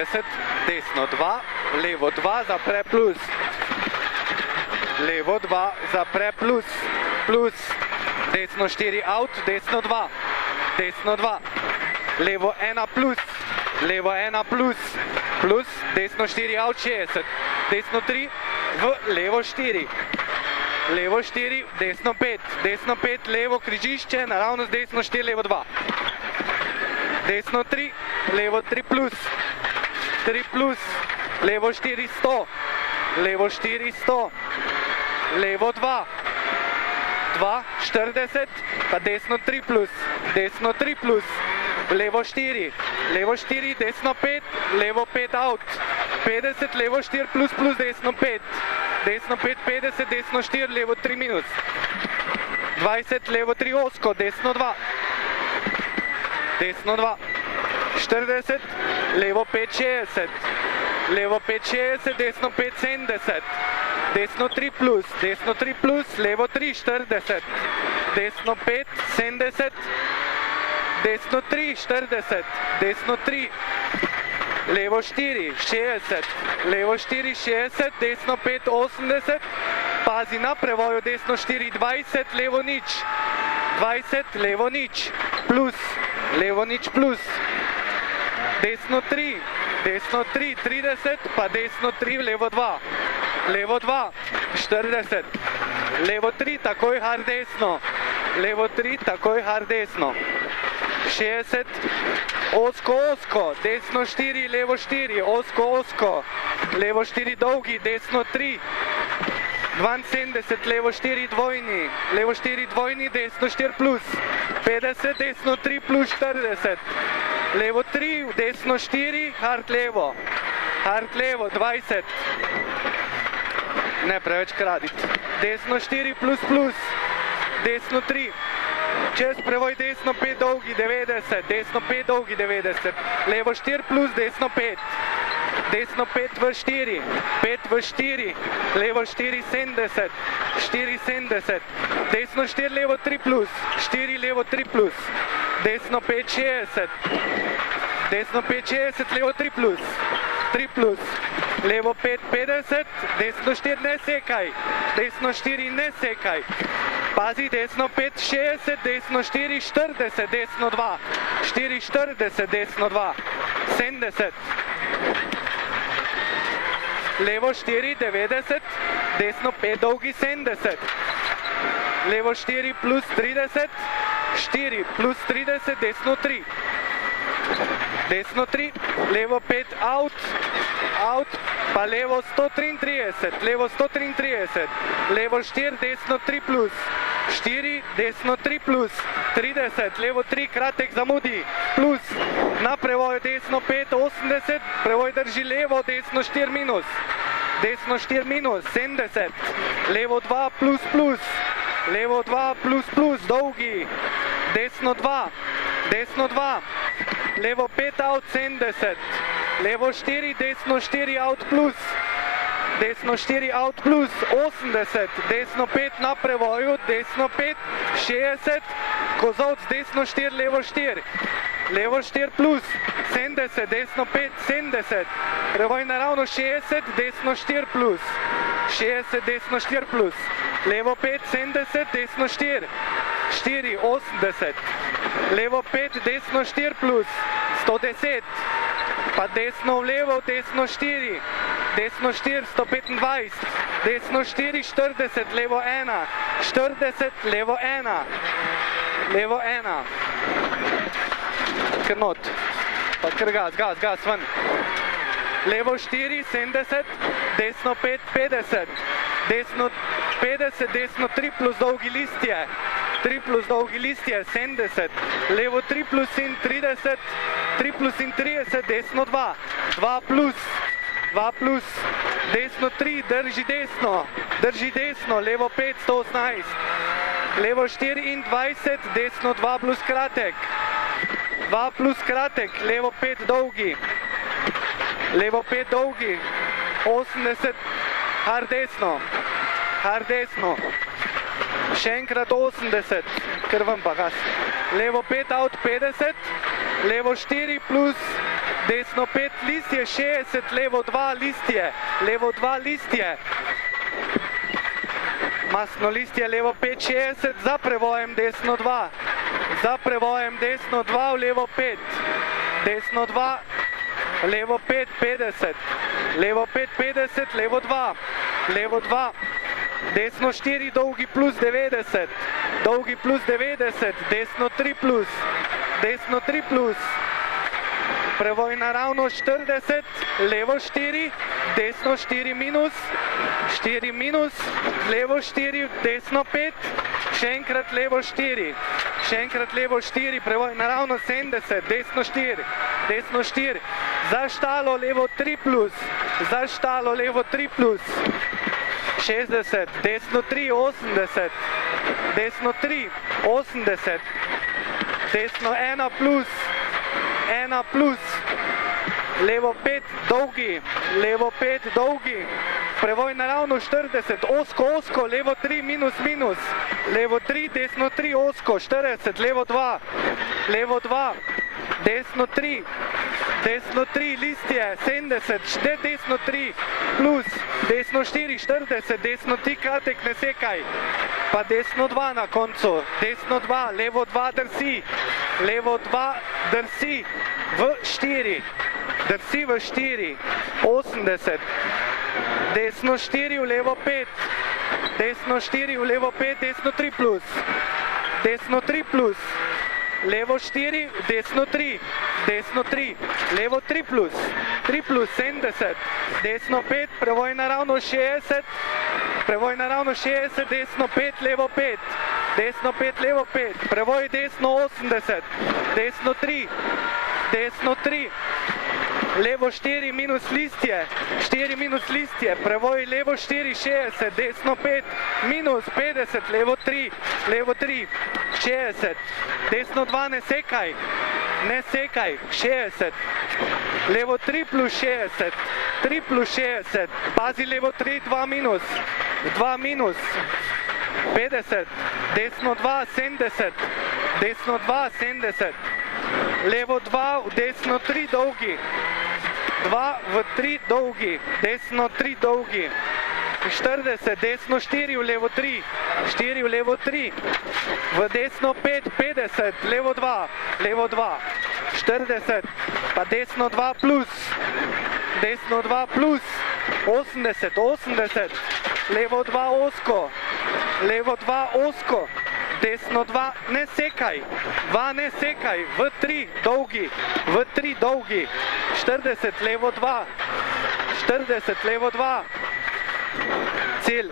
90, desno 2, levo 2, zapre plus. Levo 2, zapre plus, plus. Desno 4 out, desno 2, desno 2. Levo 1 plus, levo 1 plus, plus. Desno 4 out 60, desno 3, v levo 4. Levo 4, desno 5, levo križišče, naravnost desno 4, levo 2. Desno 3, levo 3 plus, 3 plus, levo 4 100, levo 4 100, levo 2, 2, 40, pa desno 3 plus, desno 3 plus, levo 4, desno 5, levo 5 out, 50, levo 4 plus plus, desno 5. Desno 5, 50, desno 4, levo 3 minus. 20, levo 3 osko, desno 2. Desno 2. 40, levo 5, 60. Levo 5, 60, desno 5, 70. Desno 3 plus, levo 3, 40. Desno 5, 70. Desno 3, 40. Desno 3. Levo 4, 60, levo 4, 60, desno 5, 80, pazi na prevoju, desno 4, 20, levo nič, 20, levo nič, plus, levo nič plus, desno 3, 30, pa desno 3, levo 2, levo 2, 40, levo 3, takoj hard desno, levo 3, takoj hard desno, 60, osko, osko, desno 4, levo 4, osko, osko, levo 4 dolgi, desno 3, 72, levo 4 dvojni, levo 4 dvojni, desno 4 plus, 50, desno 3 plus 40, levo 3, desno 4, hard levo, 20, ne preveč kraditi, desno 4 plus plus, desno 3, čez prevoj desno 5 dolgi 90, desno 5 dolgi 90, levo 4 plus, desno 5, desno 5 v 4, 5 v 4, levo 4 70, 4 70, desno 4 levo 3 plus, 4 levo 3 plus, desno 5 60, desno 5 60, levo 3 plus, 3 plus, levo 5 50, desno 4 ne sekaj, desno 4 ne sekaj. Pazi, desno 5, 60, desno 4, 40, desno 2, 4, 40, desno 2, 70. Levo 4, 90, desno 5, dolgi 70. Levo 4 plus 30, 4 plus 30, desno 3. Desno 3, levo 5, out, out, pa levo 133, levo 133, levo 4, desno 3 plus, 4, desno 3 plus, 30, levo 3, kratek zamudi, plus, na prevoju desno 5, 80, prevoj drži levo, desno 4 minus, desno 4 minus, 70, levo 2 plus plus, levo 2 plus plus, dolgi, desno 2, desno 2, levo 5 out 70, levo 4, desno 4 out plus, desno 4 out plus 80, desno 5 na prevoju, desno 5, 60, kozovc, desno 4, levo 4, levo 4 plus, 70, desno 5, 70, prevoj naravno 60, desno 4 plus, 60, desno 4 plus, levo 5, 70, desno 4, 4, 80, levo 5, desno 4 plus, 110, pa desno v levo, desno 4, desno 4, 125, desno 4, 40, levo 1, 40, levo 1, levo 1, kar not, pa kar gas, ven, levo 4, 70, desno 5, 50, desno 50, desno 3 plus dolgi listje, 3 plus dolgi listje, 70, levo 3 plus in 30, 3 plus in 30, desno 2, 2 plus, 2 plus, desno 3, drži desno, levo 5, 118, levo 4 in 20, desno 2 plus kratek, 2 plus kratek, levo 5 dolgi, levo 5 dolgi, 80, hard desno, še enkrat 80, ker vam pa gas, levo 5 out 50, levo 4 plus desno 5 listje, 60, levo 2 listje, levo 2 listje. Masno listje, levo 5, 60, za prevojem desno 2. Za prevojem desno 2, v levo 5. Desno 2, levo 5, 50. Levo 5, 50, levo 2. Levo 2. Desno 4, dolgi plus 90. Dolgi plus 90, desno 3 plus. Desno 3 plus. Prevoj naravno 40, levo 4, desno 4 minus. 4 minus, levo 4, desno 5, še enkrat levo 4, še enkrat levo 4, prevoj naravno 70, desno 4, desno 4, za štalo levo 3 plus, za štalo levo 3 plus, 60, desno 3, 80, desno 3, 80, desno 1 plus, 1 plus, levo 5, dolgi, levo 5, dolgi, prevoj naravno 40, osko, osko, levo 3, minus, minus, levo 3, desno 3, osko, 40, levo 2, levo 2, desno 3, desno 3, listje, 70, desno 3, plus, desno 4, 40, desno 3, kratek, ne sekaj, pa desno 2 na koncu, desno 2, levo 2, drsi, levo 2, drsi, v 4, drsi v 4, 80, desno 4, v levo 5, desno 4, v levo 5, desno 3 plus, desno 3 plus, levo 4, desno 3, desno 3, levo 3 plus, 70, desno 5, prevoj naravno 60, prevoj naravno 60, desno 5, levo 5, desno 5, levo 5, prevoj desno 80, desno 3, desno 3, levo 4 minus listje, 4 minus listje, prevoj levo 4, 60, desno 5, minus 50, levo 3, 60, desno 2, ne sekaj, 60, levo 3 plus 60, 3 plus 60, pazi levo 3, 2 minus, 50, desno 2, 70, desno 2, 70, levo 2, v desno 3 dolgi, 2 v 3 dolgi, desno 3 dolgi, 40, desno 4 v levo 3, 4 v levo 3, v desno 5, 50, levo 2, 40, pa desno 2 plus, 80, 80, levo 2 osko, desno 2, ne sekaj, 2 ne sekaj, v 3 dolgi, 40, levo 2, 40, levo 2, cilj.